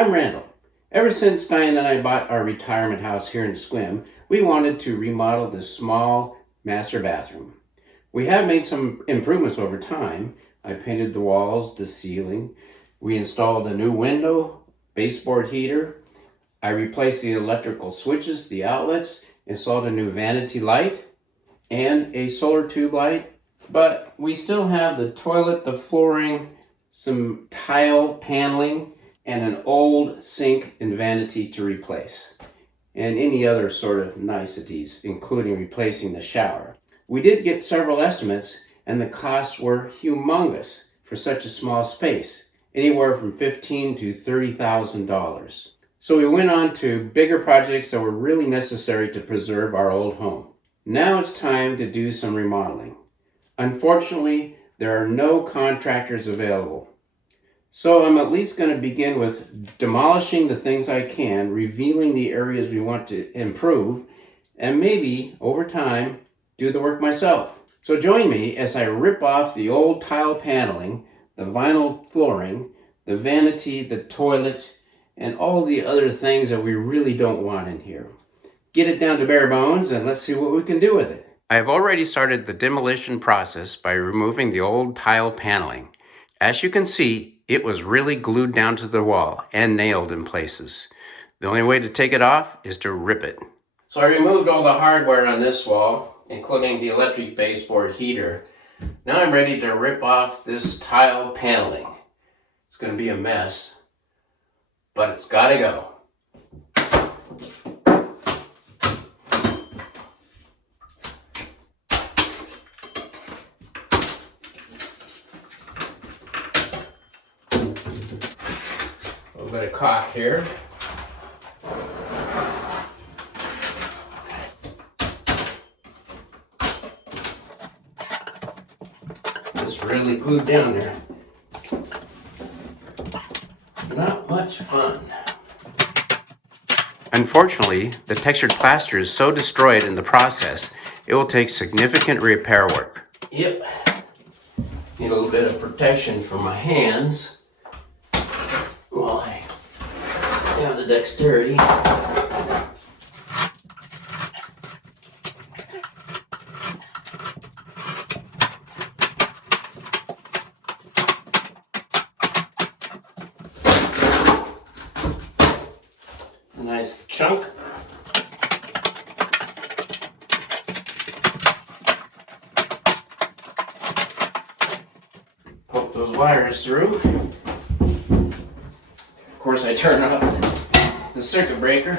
I'm Randall. Ever since Diane and I bought our retirement house here in Sequim, we wanted to remodel this small master bathroom. We have made some improvements over time. I painted the walls, the ceiling. We installed a new window, baseboard heater. I replaced the electrical switches, the outlets, installed a new vanity light and a solar tube light. But we still have the toilet, the flooring, some tile paneling, and an old sink and vanity to replace, and any other sort of niceties, including replacing the shower. We did get several estimates, and the costs were humongous for such a small space, anywhere from $15,000 to $30,000. So we went on to bigger projects that were really necessary to preserve our old home. Now it's time to do some remodeling. Unfortunately, there are no contractors available. So I'm at least going to begin with demolishing the things I can, revealing the areas we want to improve, and maybe, over time, do the work myself. So join me as I rip off the old tile paneling, the vinyl flooring, the vanity, the toilet, and all the other things that we really don't want in here. Get it down to bare bones, and let's see what we can do with it. I've already started the demolition process by removing the old tile paneling. As you can see, it was really glued down to the wall and nailed in places. The only way to take it off is to rip it. So I removed all the hardware on this wall, including the electric baseboard heater. Now I'm ready to rip off this tile paneling. It's going to be a mess, but it's got to go. A little bit of caulk here. It's really glued down there. Not much fun. Unfortunately, the textured plaster is so destroyed in the process, it will take significant repair work. Yep. Need a little bit of protection for my hands. Well, I have the dexterity. A nice chunk. Poke those wires through. Of course, I turn off the circuit breaker.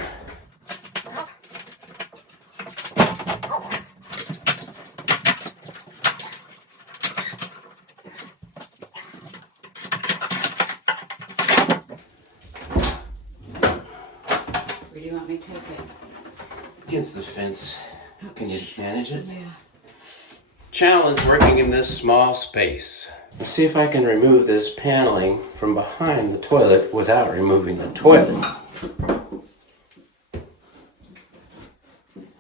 Where do you want me to take it? Against the fence. Can you manage it? Yeah. Challenge working in this small space. Let's see if I can remove this paneling from behind the toilet without removing the toilet.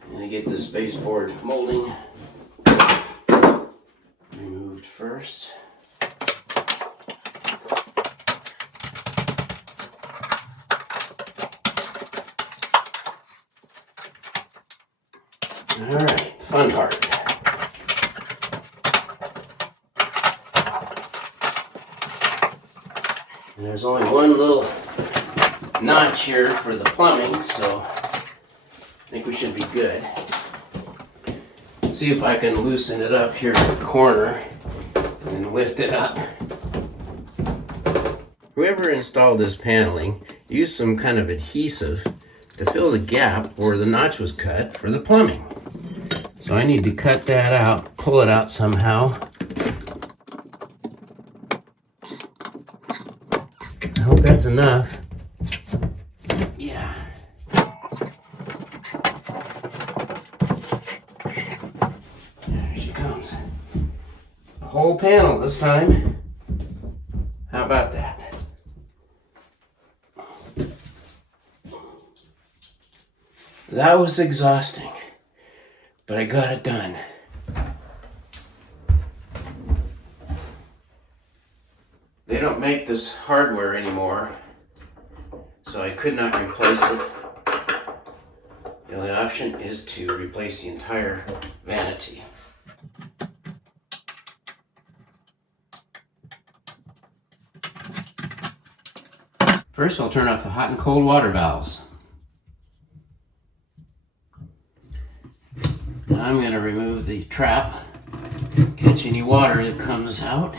And I get this baseboard molding removed first. All right, fun part. And there's only one little notch here for the plumbing, so I think we should be good. Let's see if I can loosen it up here in the corner and lift it up. Whoever installed this paneling used some kind of adhesive to fill the gap where the notch was cut for the plumbing. So I need to cut that out, pull it out somehow. I hope that's enough. Yeah. There she comes. A whole panel this time. How about that? That was exhausting, but I got it done. They don't make this hardware anymore. so I could not replace it. The only option is to replace the entire vanity. First, I'll turn off the hot and cold water valves. Now I'm going to remove the trap, catch any water that comes out.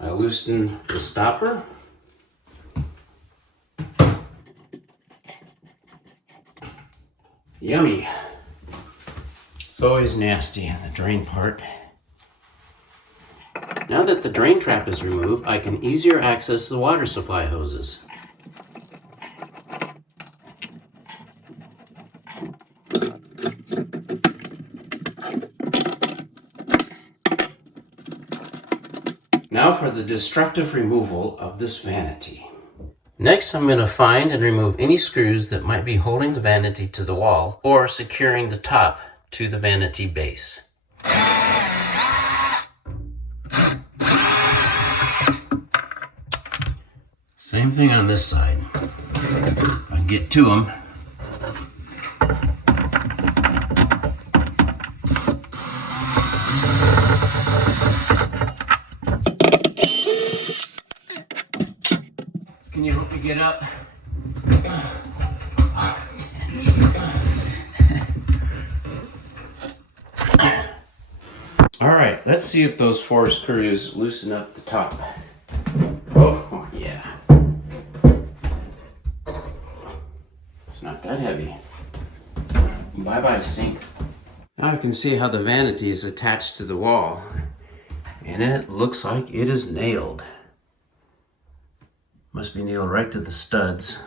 I loosen the stopper. Yummy. It's always nasty, the drain part. Now that the drain trap is removed, I can easier access the water supply hoses. Now for the destructive removal of this vanity. Next, I'm going to find and remove any screws that might be holding the vanity to the wall or securing the top to the vanity base. Same thing on this side. If I can get to them. Can you help me get up? All right, let's see if those 4 screws loosen up the top. Oh, yeah. It's not that heavy. Bye-bye, sink. Now I can see how the vanity is attached to the wall, and it looks like it is nailed. Must be nailed right to the studs.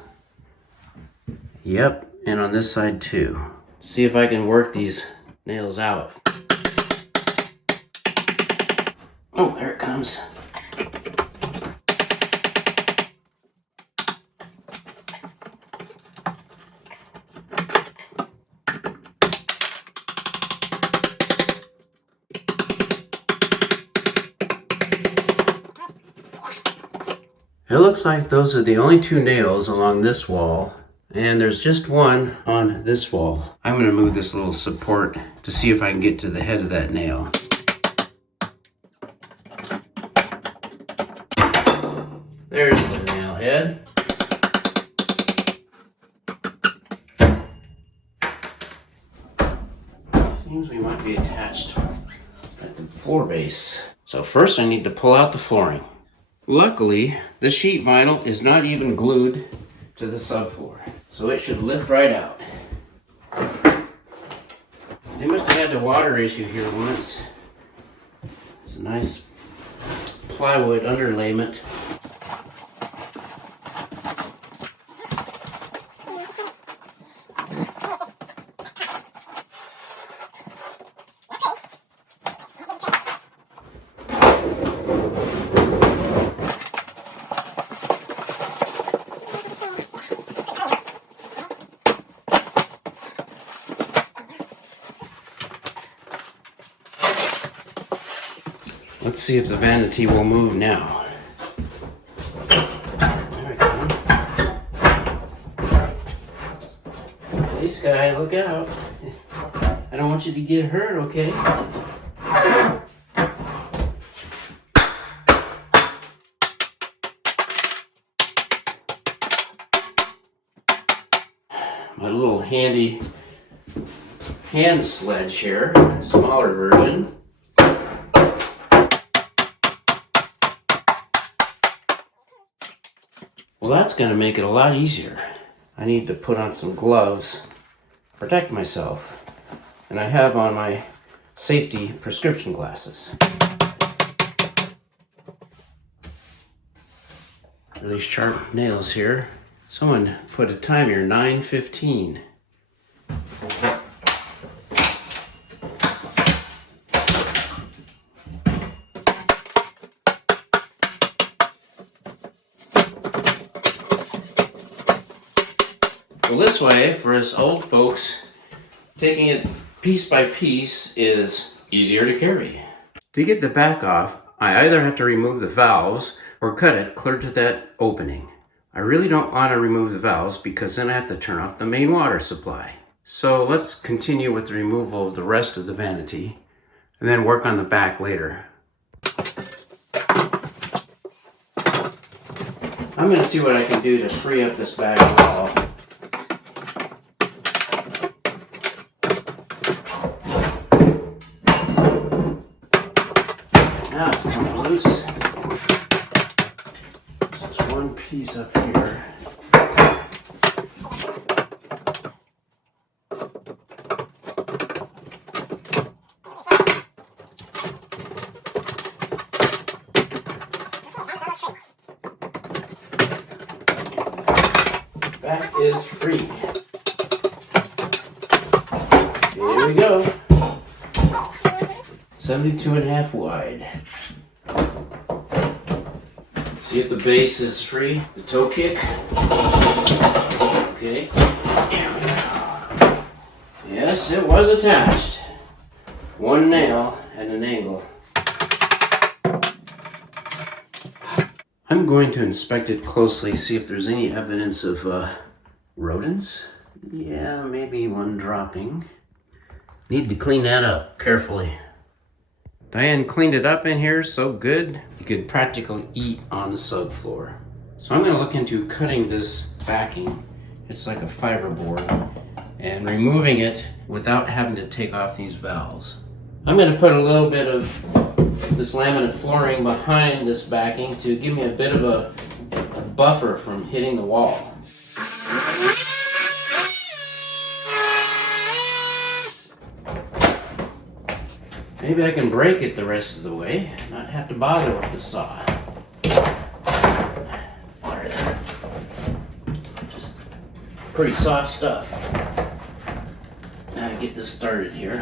Yep, and on this side too. See if I can work these nails out. Oh, there it comes. It looks like those are the only 2 nails along this wall, and there's just one on this wall. I'm going to move this little support to see if I can get to the head of that nail. There's the nail head. Seems we might be attached at the floor base. So first I need to pull out the flooring. Luckily, the sheet vinyl is not even glued to the subfloor, so it should lift right out. They must have had the water issue here once. It's a nice plywood underlayment. Let's see if the vanity will move now. There we go. Hey Sky, look out. I don't want you to get hurt, okay? My little handy hand sledge here, smaller version. Well, that's going to make it a lot easier. I need to put on some gloves, protect myself, and I have on my safety prescription glasses. Really sharp nails here. Someone put a time here, 9:15. So this way, for us old folks, taking it piece by piece is easier to carry. To get the back off, I either have to remove the valves or cut it clear to that opening. I really don't want to remove the valves because then I have to turn off the main water supply. So let's continue with the removal of the rest of the vanity and then work on the back later. I'm going to see what I can do to free up this back wall. Now it's coming loose. There's one piece up here. Back is free. Here we go. 72.5 wide. See if the base is free, the toe kick. Okay. Yes, it was attached. One nail at an angle. I'm going to inspect it closely, see if there's any evidence of rodents. Yeah, maybe one dropping. Need to clean that up carefully. Diane cleaned it up in here so good, you could practically eat on the subfloor. So I'm going to look into cutting this backing. It's like a fiberboard, and removing it without having to take off these valves. I'm going to put a little bit of this laminate flooring behind this backing to give me a bit of a buffer from hitting the wall. Maybe I can break it the rest of the way, not have to bother with the saw. Just pretty soft stuff. Now to get this started here.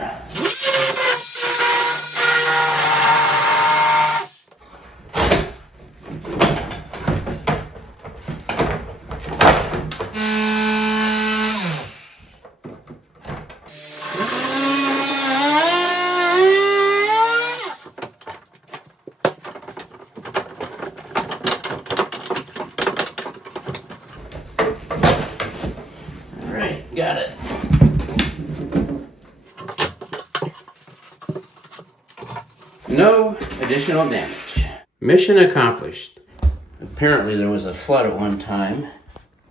Got it. No additional damage. Mission accomplished. Apparently there was a flood at one time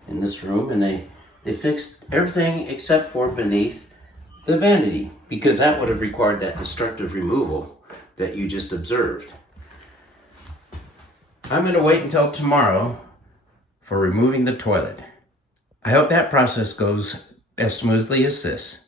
in this room, and they fixed everything except for beneath the vanity, because that would have required that destructive removal that you just observed. I'm going to wait until tomorrow for removing the toilet. I hope that process goes as smoothly as this.